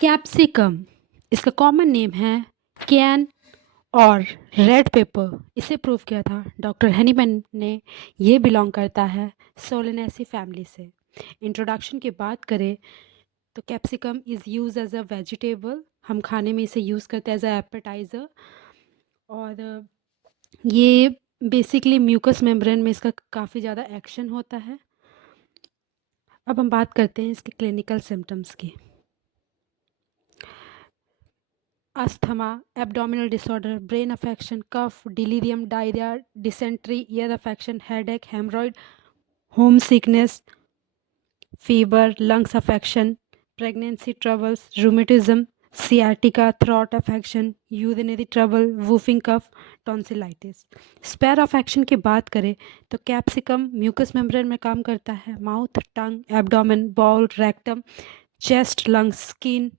Capsicum, इसका common name है can और रेड पेपर। इसे प्रूव किया था डॉक्टर हनीमैन ने। ये बिलोंग करता है सोलेनेसी फैमिली से। इंट्रोडक्शन की बात करें तो capsicum is use as a vegetable. हम खाने में इसे यूज़ करते हैं एज अ एपेटाइज़र। और ये बेसिकली म्यूकस मेम्ब्रेन में इसका काफ़ी ज़्यादा एक्शन होता है। अब हम बात करते हैं इसके क्लिनिकल सिम्टम्स की। Asthma, abdominal disorder, brain affection, cough, delirium, diarrhoea, dysentery, ear affection, headache, haemorrhoid, home sickness, fever, lungs affection, pregnancy troubles, rheumatism, sciatica, throat affection, urinary trouble, whooping cough, tonsillitis. Spare affection की बात करें तो capsicum mucus membrane में काम करता है। Mouth, tongue, abdomen, bowel, rectum, chest, lungs, skin.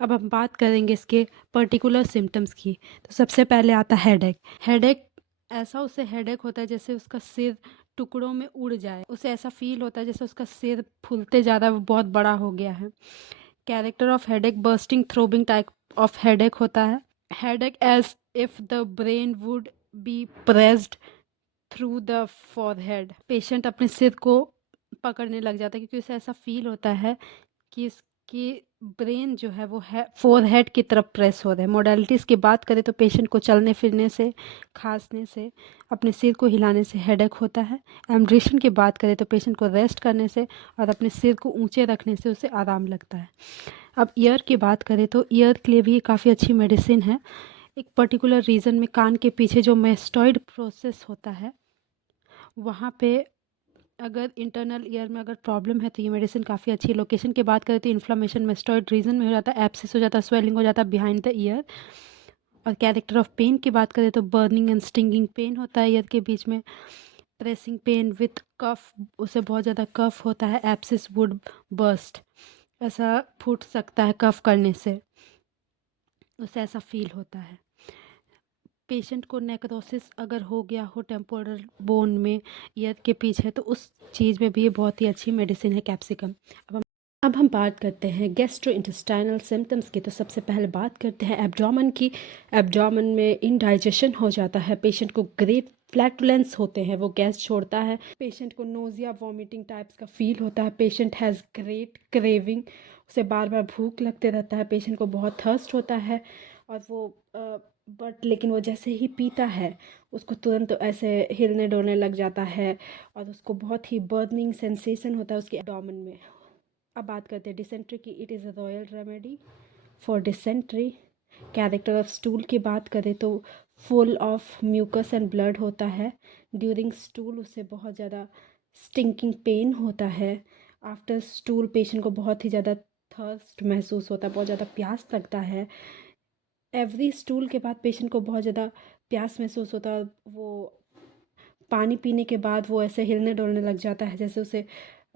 अब हम बात करेंगे इसके पर्टिकुलर सिम्टम्स की। तो सबसे पहले आता है हेडेक। हेडेक ऐसा उसे हेडेक होता है जैसे उसका सिर टुकड़ों में उड़ जाए। उसे ऐसा फील होता है जैसे उसका सिर फूलते ज़्यादा वो बहुत बड़ा हो गया है। Character of headache bursting throbbing type of headache होता है। Headache as if the brain would be pressed through the forehead. Patient अपने सिर को पकड़ने लग जाता है क्योंकि उसे ऐसा फील होता है कि इसकी ब्रेन जो है वो है फोरहेड की तरफ प्रेस हो रहा है। मोडालिटीज़ की बात करें तो पेशेंट को चलने फिरने से, खांसने से, अपने सिर को हिलाने से हेडेक होता है। एम्ड्रेशन की बात करें तो पेशेंट को रेस्ट करने से और अपने सिर को ऊंचे रखने से उसे आराम लगता है। अब ईयर की बात करें तो ईयर के लिए भी काफ़ी अच्छी मेडिसिन है। एक पर्टिकुलर रीजन में कान के पीछे जो मेस्टॉइड प्रोसेस होता है वहाँ पे अगर इंटरनल ईयर में अगर प्रॉब्लम है तो ये मेडिसिन काफ़ी अच्छी है। लोकेशन की बात करें तो इन्फ्लामेशन मेस्टॉइड रीजन में हो जाता है, एब्सिस हो जाता है, स्वेलिंग हो जाता है बिहाइंड द ईयर। और कैरेक्टर ऑफ पेन की बात करें तो बर्निंग एंड स्टिंगिंग पेन होता है ईयर के बीच में। प्रेसिंग पेन विथ कफ, उसे बहुत ज़्यादा कफ होता है। एब्सिस वुड बर्स्ट, ऐसा फूट सकता है कफ करने से, उसे ऐसा फील होता है। पेशेंट को नेक्रोसिस अगर हो गया हो टेम्पोरल बोन में ईयर के पीछे तो उस चीज़ में भी ये बहुत ही अच्छी मेडिसिन है कैप्सिकम। अब हम बात करते हैं गैस्ट्रो इंटेस्टाइनल सिम्टम्स की। तो सबसे पहले बात करते हैं एब्डोमेन की। एब्डोमेन में इनडाइजेशन हो जाता है। पेशेंट को ग्रेट फ्लैटुलेंस होते हैं, वो गैस छोड़ता है। पेशेंट को नोजिया वॉमिटिंग टाइप्स का फील होता है। पेशेंट हैज़ ग्रेट क्रेविंग, उसे बार बार भूख लगते रहता है। पेशेंट को बहुत थर्स्ट होता है और वो बट लेकिन वो जैसे ही पीता है उसको तुरंत ऐसे हिलने डोलने लग जाता है और उसको बहुत ही बर्निंग सेंसेशन होता है उसके एब्डोमेन में। अब बात करते हैं डिसेंट्री की। It is a royal remedy for dysentery. Character of stool की बात करें तो full of mucus and blood होता है। ड्यूरिंग स्टूल उसे बहुत ज़्यादा स्टिंकिंग पेन होता है। आफ्टर स्टूल पेशेंट को बहुत ही ज़्यादा थर्स्ट महसूस होता है, बहुत ज़्यादा प्यास लगता है। एवरी स्टूल के बाद पेशेंट को बहुत ज़्यादा प्यास महसूस होता है। वो पानी पीने के बाद वो ऐसे हिलने डोलने लग जाता है जैसे उसे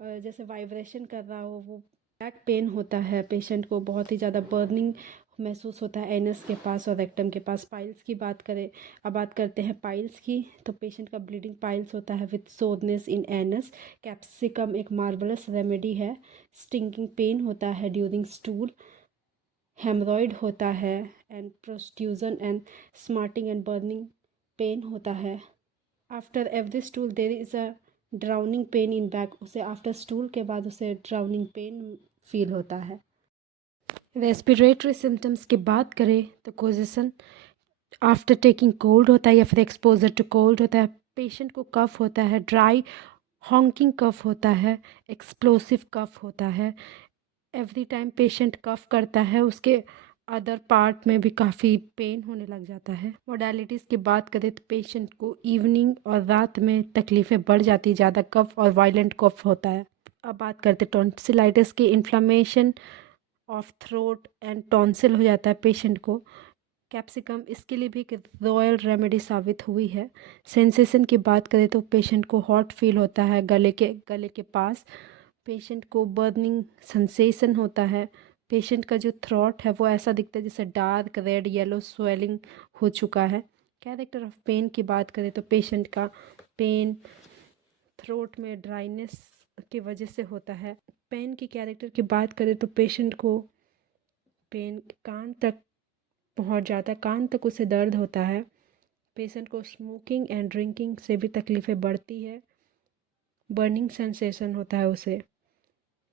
जैसे वाइब्रेशन कर रहा हो। वो बैक पेन होता है। पेशेंट को बहुत ही ज़्यादा बर्निंग महसूस होता है एनस के पास और रेक्टम के पास। पाइल्स की बात करें, अब बात करते हैं पाइल्स की। तो पेशेंट का ब्लीडिंग पाइल्स होता है with soreness in anus. Capsicum एक मार्वलस रेमेडी है। स्टिंकिंग पेन होता है ड्यूरिंग स्टूल। हेमरॉइड होता है and protrusion and smarting and burning pain होता है। After every stool there is a drowning pain in back, उसे आफ्टर स्टूल के बाद उसे ड्राउनिंग पेन फील होता है। रेस्पिरेटरी सिम्टम्स की बात करें तो कोजेशन आफ्टर टेकिंग कोल्ड होता है या फिर एक्सपोजर टू कोल्ड होता है। पेशेंट को कफ होता है, ड्राई हॉन्किंग कफ होता है, एक्सप्लोसिव कफ होता है। एवरी टाइम पेशेंट कफ करता है उसके अदर पार्ट में भी काफ़ी पेन होने लग जाता है। मोडालिटीज़ की बात करें तो पेशेंट को इवनिंग और रात में तकलीफ़ें बढ़ जाती, ज़्यादा कफ और वायलेंट कफ होता है। अब बात करते हैं टॉन्सिलाइटिस की। Inflammation of throat and tonsil हो जाता है पेशेंट को। कैप्सिकम इसके लिए भी एक रॉयल रेमेडी साबित हुई है। सेंसेशन की बात करें तो पेशेंट को हॉट फील होता है गले के पास। पेशेंट को बर्निंग सेंसेशन होता है। पेशेंट का जो थ्रॉट है वो ऐसा दिखता है जैसे डार्क रेड येलो स्वेलिंग हो चुका है। कैरेक्टर ऑफ पेन की बात करें तो पेशेंट का पेन थ्रोट में ड्राइनेस की वजह से होता है। पेन की कैरेक्टर की बात करें तो पेशेंट को पेन कान तक पहुंच जाता है, कान तक उसे दर्द होता है। पेशेंट को स्मोकिंग एंड ड्रिंकिंग से भी तकलीफ़ें बढ़ती है, बर्निंग सेंसेशन होता है उसे।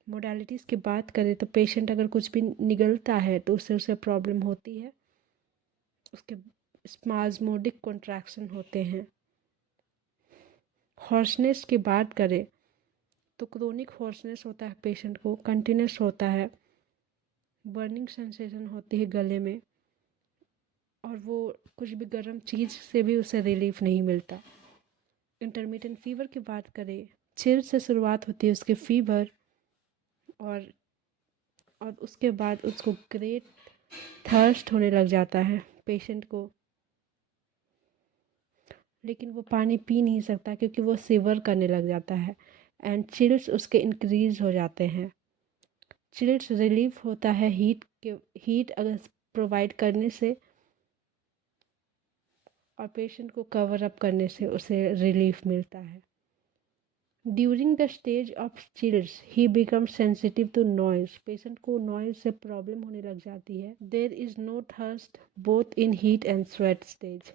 मोडालिटीज़ की बात करें तो पेशेंट अगर कुछ भी निगलता है तो उससे उसे प्रॉब्लम होती है, उसके स्पाज़मोडिक कॉन्ट्रैक्शन होते हैं। हॉर्सनेस की बात करें तो क्रोनिक हॉर्सनेस होता है, पेशेंट को कंटिन्यूस होता है, बर्निंग सेंसेशन होती है गले में, और वो कुछ भी गर्म चीज़ से भी उसे रिलीफ नहीं मिलता। इंटरमिटेंट फीवर की बात करें, चिल से शुरुआत होती है उसके फीवर, और उसके बाद उसको ग्रेट थर्स्ट होने लग जाता है पेशेंट को, लेकिन वो पानी पी नहीं सकता क्योंकि वो सिवर करने लग जाता है, एंड चिल्स उसके इंक्रीज़ हो जाते हैं। चिल्स रिलीफ होता है हीट अगर प्रोवाइड करने से, और पेशेंट को कवर अप करने से उसे रिलीफ मिलता है। During the stage of chills he become sensitive to noise. Patient को नॉइज से प्रॉब्लम होने लग जाती है। There is no thirst both in heat and sweat stage.